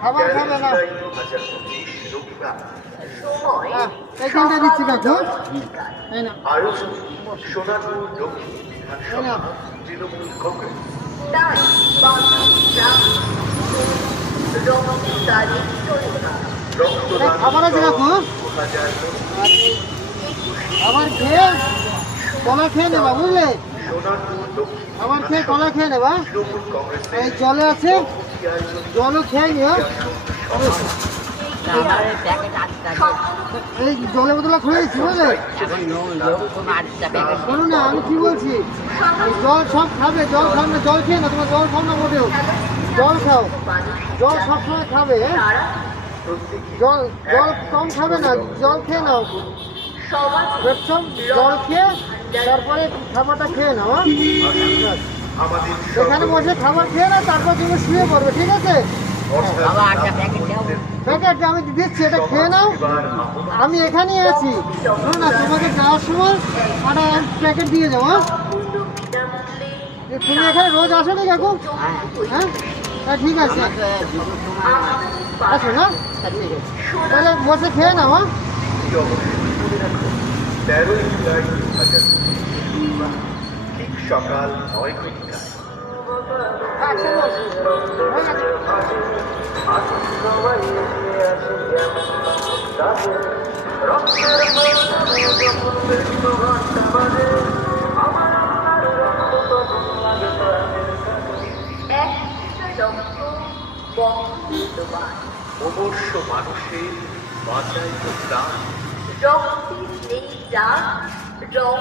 খাবার খাবে না। সময় এখানটা দিচ্ছি কাকু। এই না আয়োজন সোনারপুর দক্ষিণ বিধানসভা তৃণমূল কংগ্রেস। তাই রক্তদানের চলনা রক্তদান খাবার আছে কাকু। 2019 আবার খেয়ে কলা খেয়ে নেবা বুঝলে, সোনারপুর দক্ষিণ আবার খেয়ে কলা খেয়ে নেবা। তৃণমূল কংগ্রেসের এই জলে আছে, সভাপতি আয়োজন জলও খেয়ে নিও। এই জলের বোতলা খুলে দিচ্ছি বুঝলে। শোনো না আমি কি বলছি, এই জল সব খাবে, জল খাও না, জল খেয়ে না, তোমার জল খাও না মোটেও, জল খাও, জল সবসময় খাবে হ্যাঁ? জল জল কম খাবে না, জল খেয়ে নাও সব, জল খেয়ে তারপরে খাবারটা খেয়ে নাও হ্যাঁ? আমাদের এখানে বসে খাবার খেয়ে নাও, তারপর তুমি শুয়ে পড়বে, ঠিক আছে? প্যাকেট আমি দিচ্ছি, এটা খেয়ে নাও। আমি এখানেই আছি, শোনো না, তোমাকে যাওয়ার সময় একটা প্যাকেট দিয়ে যাও হ্যাঁ? তুমি এখানে রোজ আসো নি কাকু? হ্যাঁ হ্যাঁ ঠিক আছে, আসো না, তাহলে বসে খেয়ে নাও হ্যাঁ? 13 জুলাই 2020 ঠিক সকাল 9 ঘটিকায় অবশ্য মানুষের বাঁচায় তো প্রাণ। রক্তের নেই যা রং